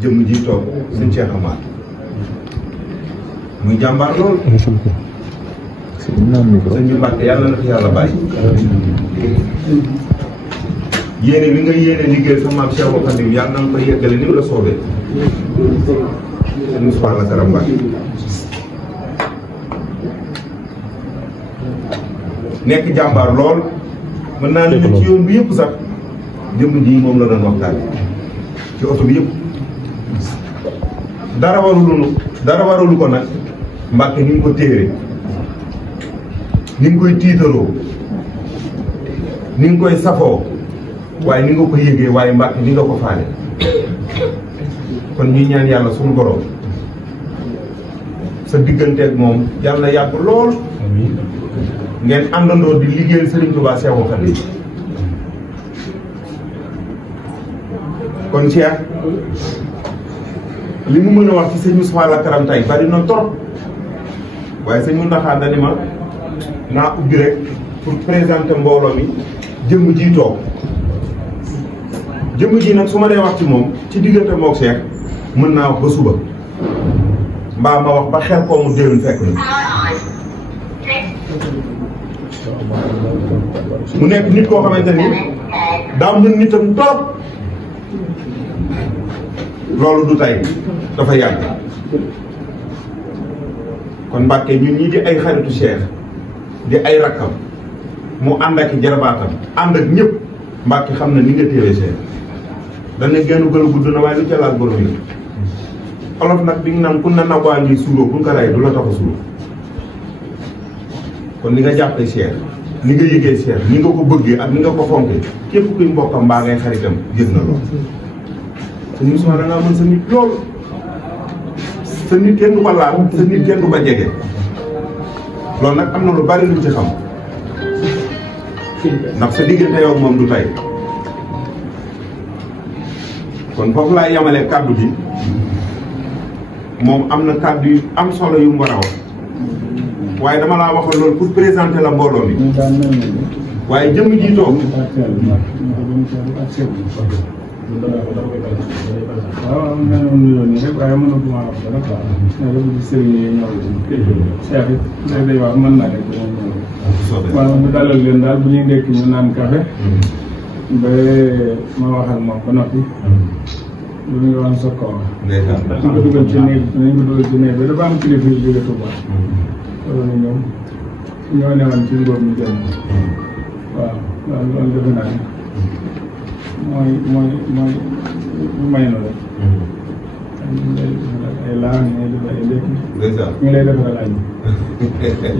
jëmm ji toog sëñ Cheikh Amar muy jàmbaar lool. sëñ bi Mbàkke yàlla na fi yàlla bàyyi. yéene li nga yéene liggéey sa maam Cheikh Khadim yàlla na ko yeggale ni mu la soobee. sëñ Moussa la Karam Mbàkke nekk jàmbaar lool mën naa ne ci yoon bi yëpp sax jëmm ji moom la doon waxtaan ci oto bi yëpp. dara warulu ko nag Mbàkke ni nga ko téere ni nga koy tiitaroo ni nga koy safoo waaye ni nga ko yëgee waaye Mbàkke ni nga ko faale kon ñuy ñaan yàlla suñu borom sa digganteeg moom yàlla na yàgg lool ngeen àndandoo di liggéeyal Serigne Touba Cheikhoul Khadim kon Cheikh li mu mën a wax ci sëñ Moussa la Karam tey bari na trop waaye sëñ Mountakha dani ma naa ubbi rek pour présenter mbooloo mi jëmm ji toog jëmm ji nag su ma dee wax ci moom ci diggante moog Cheikh mën naa wax ba suba mbaa ma wax ba xel koo mu déwén fekk na mu nekk nit koo xamante ni daa mën nitam trop loolu du tey dafa yàgg kon Mbàkke ñun ñii di ay xaritu Cheikh di ay rakkam mu ànd ak jarabaatam ànd ak ñëpp Mbàkke xam na ni nga téere Cheikh dana genn gën a gudd na waaye lu ca laal borom yi olof nag bi nga naan ku na nawaa ngi suuroo ku nga ray du la tax a suuroo kon ni nga jàppee Cheikh ni nga yëgee Cheikh ni nga ko bëggee ak ni nga ko fonkee képp kuy mbokkam mbaa ngay xaritam gis na lool sëñ Moussa da ngaa mën sa nit lool sa nit kenn du ko laal sa nit kenn du ko jege loolu nag am na lu bari luñ ci xam ndax sa diggante yow moom du tey kon foofu laay yamale kàddu gi moom am na kàddu yu am solo yu mu war a wax waaye dama laa waxoon loolu pour présenter la mbooloo mi waaye jëmm ji toog waaw am na ñoom nuyoo nii rek waaye mënatuma wax dara quoi. mais dafa gis sëriñ yi ñëw Cheikh it day wax mën naa rek waaw bu dalal leen daal bu ñuy ndekki ñu naan café ba ma wax ak moom ba noppi lu ñu wax soog ko wax nañ ko dugal ci néeg ba dafa am kilifa yu jóge Touba loolu ñoom ñoo newoon ci ngóor ñu jëm waaw loolu defe naa ne mooy may na rek. ñu ngi lay defaral ay laa ñu ngi lay defaral ay ndekki. ñu ngi lay defaral añ.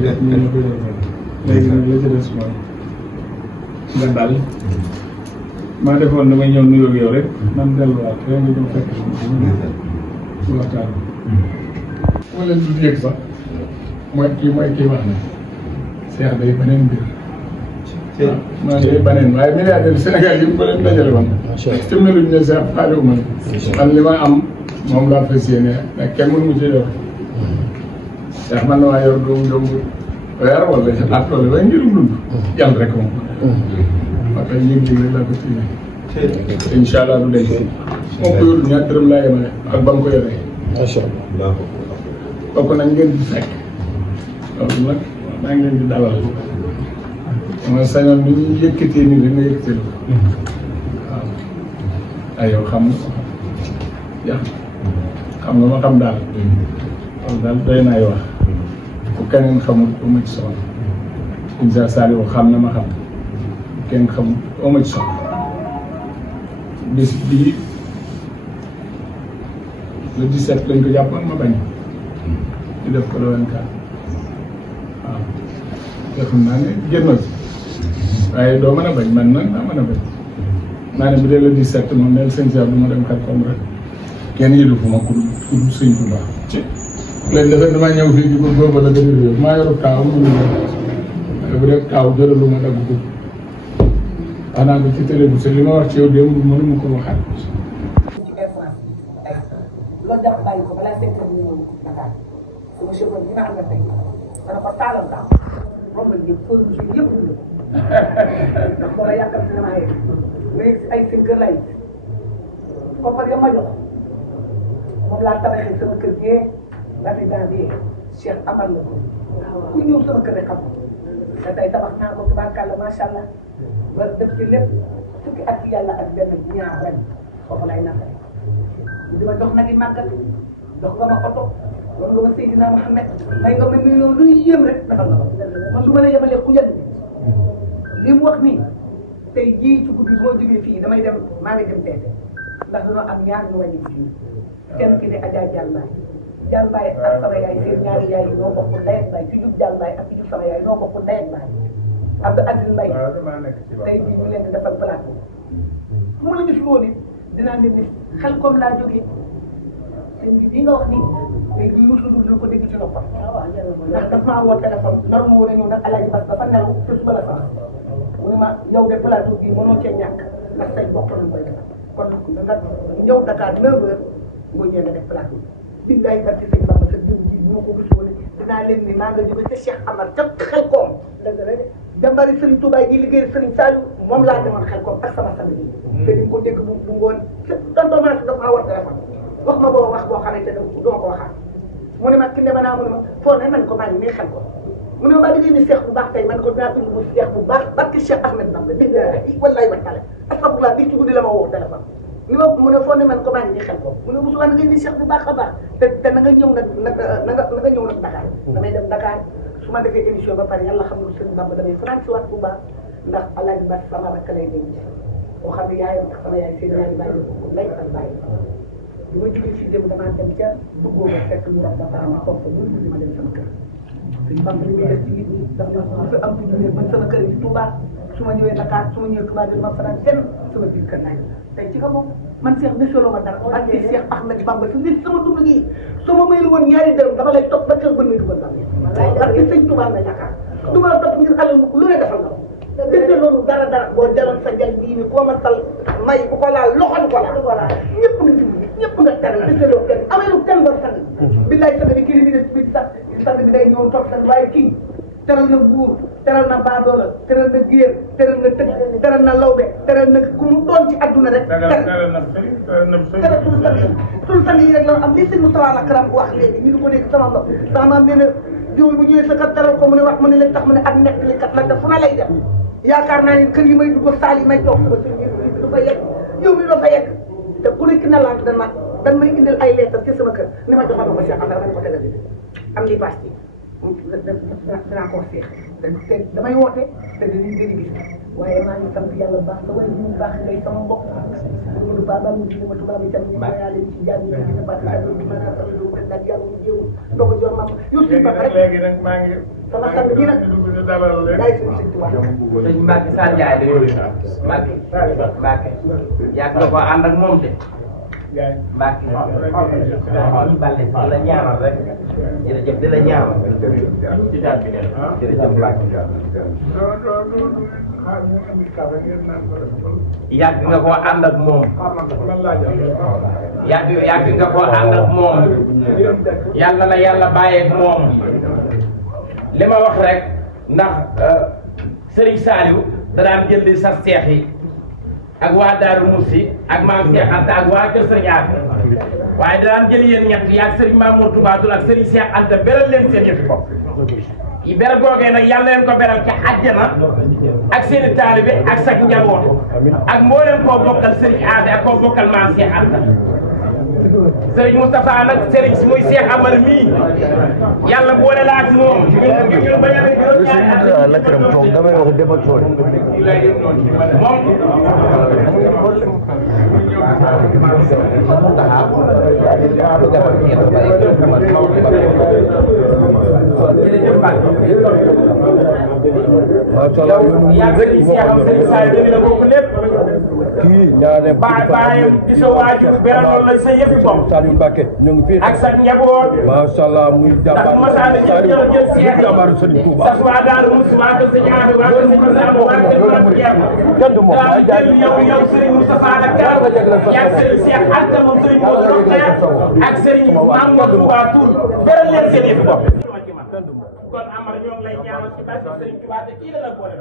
yëpp ñu ngi koy defaral. léegi nag la ci des mooy nga dal. maa defoon damay ñëw nuyoo ak yow rek. man delluwaat rek nga ñëw fekk ci waxtaan bi. wala lu yëg sax mooy kii wax na. Cheikh day beneen mbir. waaw maa ngi lay baneen waaye milliardaire Sénégal yi mu ko leen dajale woon. macha allah te meluñ ne Cheikh faale wu ma man li ma am moom laa fas yéene nag kenn mënu mu ci def. Cheikh man na waa yor doomu weer wala at wala waaye ngirum dund. yàlla rek moom. waaw kay yëg-yëg rek laa ko téye. incha allah du denc. moom ko yor ñaar dërëm laa yemale ak ba mu ko yoree. macha allah. kooku nag ngeen di fekk. loolu nag maa ngi leen di dalal. ma sañoon ni ñuy yëkkatee nii rek nga yëkkatee ko waaw ay yow xam nga xam nga ma xam daal loolu daal doy naay wax ku keneen xamul ba ma ci soxla Insa Saliou xam na ma xam kenn xamul ba ma ci soxla bés bii le 17 lañ ko jàppoon ma bañ ñu def ko le 24 waaw te xam naa ne génnoo ci waaye doo mën a bañ man nag daa mën a bañ maa ne bu dee la 17 moom neel sëñ Cheikh du ma dem xel comme rek kenn yëdu fu ma ku dul sëñ bu baax ci léegi dafay damaa ñëw fii di ko booba la gën a réew maa yoru kaaw mënu ma bu dee kaaw jëralu ma dagg ko wax naa ko ci télé bu li ma wax ci yow démb mënu ma ko waxaat loolu dafa bàyyi ko balaa fekk ñu ñëw Dakar sama chauffeur bi nga xam ne tey dana ko taalal daaw rombal yëpp fóolu monsieur yëpp ndax booba yàqal si damaa yegg nga yegg si ay 5 heures lay koppar ya ma jox laa tabaxee sama kër gee l'habitant bi Cheikh amal la ko ku ñëw sama kër rek xam te tey tabax naa ko tubaarkàlla macha allah ba def ci lépp fukki at yàlla ak benn ñaar ren foofu lay naqare di ma jox nag yi màggal jox nga ma oto loolu nga ma Seydina Mouhamed may nga ma million luy yéem rek defal nga ma man su ma la yemalee ku yëg li mu wax nii tey jii ci guddi boo jógee fii damay dem maa ngi dem teete ndax dañoo am ñaar ñu wàññi fii kenn ki ne Adja Diall Mbaye ak sama yaay seen ñaari yaay yi ñoo bokk ndey ak baay ci jub Diall Mbaye ak ci jub sama yaay ñoo bokk ndey ak baay Abdou Aziz Mbaye tey jii ñu leen di defal plateau mu la gis loolu it dinaa leen ni xel comme laa jógee seen bi nga wax nii tey jii Youssou Ndour dina ko dégg ci noppam ndax daf maa woo téléphone nar ma war a ñëw nag Alaaji Bas dafa nelaw te suba la sax mu ne ma yow de plateau bii mënoo cee ñàkk ndax say bokk nañ koy def kon nga ñëw Dakar 9h nga ñëw nga def plateau bi billaay barke sëñ Bamba sa jëm ji bu ma ko gis woon dinaa leen ni maa nga jóge te Cheikh Amar ca xel koom jàmbari Serigne Touba yi liggéey Serigne Saliou moom laa demoon xel koom ak sama sang yi te di nga ko dégg bu ngoon tontomance dafa maa war téléphone wax ma boo wax boo xamante ne doo ko waxaat mu ne ma ki dema naa mu ne ma foo ne man ko maa ngi nii xel ko mu ne ma ba liggéey ni Cheikh bu baax tey man ko dinaa tudd mu Cheikh bu baax barke Cheikh Ahmed Bamba bi wallaay wa taala astafurlah bi ci guddi la ma woo téléphone ni ma mu ne foo ne man ko maa ngi nii xel ko mu ne mosu waa liggéey ni Cheikh bu baax a baax te na nga ñëw nag na nga ñëw nag Dakar damay dem Dakar su ma defee émission ba pare yàlla xam ne sëñ Bamba damay fanaan si waat bu baax ndax Alaaji Bas sama rakk lay denc boo xam ne yaayam ak sama yaay seen yaay bàyyi ko lay ak bàyyi bi ma jógee fii dem damaa dem ca duggoo ba fekk ñu wax ba pare ma toog fa bu ñu ma dem sama kër sëñ Bamba li muy def ci nit ñi ndax lu fi am ci jógee man sama kër yi Touba su ma ñëwee Dakar su ma ñëwee Touba dama fanaan kenn sama biir kër laay tey ci ka moom man Cheikh desaloo ma dara ak ci Cheikh Ahmed Bamba fi nit sama dund gi su ma mayul woon ñaari dërëm dama lay topp ba kër bën may dugal Bamba parce que sëñ Touba nga yaakaar du ma la topp ngir alal bu lu ne defal nga dëgg loolu dara boo jaloon sa jal bii ni koo ma sal may bu ko laal loxo du ko laal ñëpp nga dimbali ñëpp nga teral dëgg loolu kenn amee kenn doon sang billaay sang bi kii li muy def bi sax sang bi day ñëw toog sang waaye kii teral na buur teral na baadoola teral na géer teral na tëgg teral na lawbe teral na ku mu doon ci adduna rek teral tul sang yi rek la am lii sëñ Moustapha Lakram wax léegi ñu du ko dégg sama bopp sama maam nee na jiw bu ñëwee sa kat teral ko mu ne wax mu ne leen tax mu ne ak nekk li kat la def fu na lay def yaakaar naa ne kër yi may dugg saal yi may toog sama sëñ bi du fa yegg yow mi doo fa yegg te ku nekk na lant dan may indil ay lettre ci sama kër ni ma joxoon ko Cheikh Amar ma ko tegal am di pass ci dinaa ko seex te damay woote te dañuy gis waaye maa ngi sant yàlla baax sa way bu baax ngay sama mbokk Modou Ba ba mu ci ma tubaab bi tam ñu ma yaa leen ci jàng yi dina baax sa do ma na sama do président yàlla mu jéewu ndox jox ma yow suñu baax rek léegi nag maa ngi sama sang bi nag day suñu sëñ Tuubaa sëñ Mbacke Sall Ndiaye de Mbacke yàgg nga ko ànd ak moom de Mbacke ñu balle di la ñaanal rek jërëjëf di la ñaanal ci daal bi jërëjëf Mbacke yàgg nga koo ànd ak moom yàgg nga koo ànd ak moom yàlla la yàlla bàyyeeg moom li ma wax rek ndax Serigne Saliou da daan jël di sas seex yi ak waa Daaru Musi ak maam Cheikh Anta ak waa Kër Serigne Anta waaye da daan jël yéen ñett yi ak Serigne Mamour Toubadoul ak Serigne Cheikh Anta beral leen seen yëfi bopp yi ber googee nag yàlla leen ko beral ca àjjana ak seeni taalibe ak sa njaboot ak mboolem koo bokkal Serigne Anta ak koo bokkal maam Cheikh Anta Serigne Moustapha nag Serigne muy Cheikh Amar mii yàlla boole la ak moom ñu bañ a la këram toog damay wax débat tool macha allah kii ñaa ne baayam di sa waajur beral la sa yëfi bopp Saliou Mbacke ñu ngi fii ak sa njaboot macha allah muy jàmbaar Saliou muy jàmbaar Serigne Touba sa waa daal Moussa ko sa ñaari waa ko sa ñaari waa ko kenn du moom ay jaay yow Serigne Moustapha la kaar yaa Serigne Cheikh Anta moom Serigne Modou ak Serigne Mamadou Touba Tour beral leen seen yëfi bopp kon Amar ñoo ngi lay ñaanal ci barke Serigne Touba te kii la la boole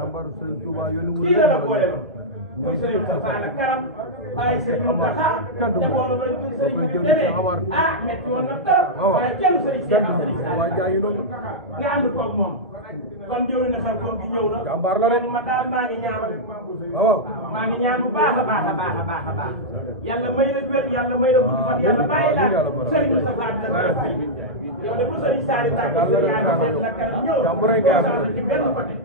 kii la la boole muy sëriñ Moustapha nag Karam waaye sëriñ Moustapha te boobu ba sëriñ bi demee ah metti woon na trop waaye kenn sëriñ Cheikh ak sëriñ Saliou nga ànd koog moom kon jëwri na xel koom gi ñëw na kon ma daal maa ngi ñaan maa ngi ñaan bu baax a baax a baax a baax a baax yàlla may la wér yàlla may la gudd fan yàlla bàyyi la sëriñ Moustapha dina ko def yow de bu sëriñ Saliou tàgg sa ñaari seet la kanam ñëw ci benn côté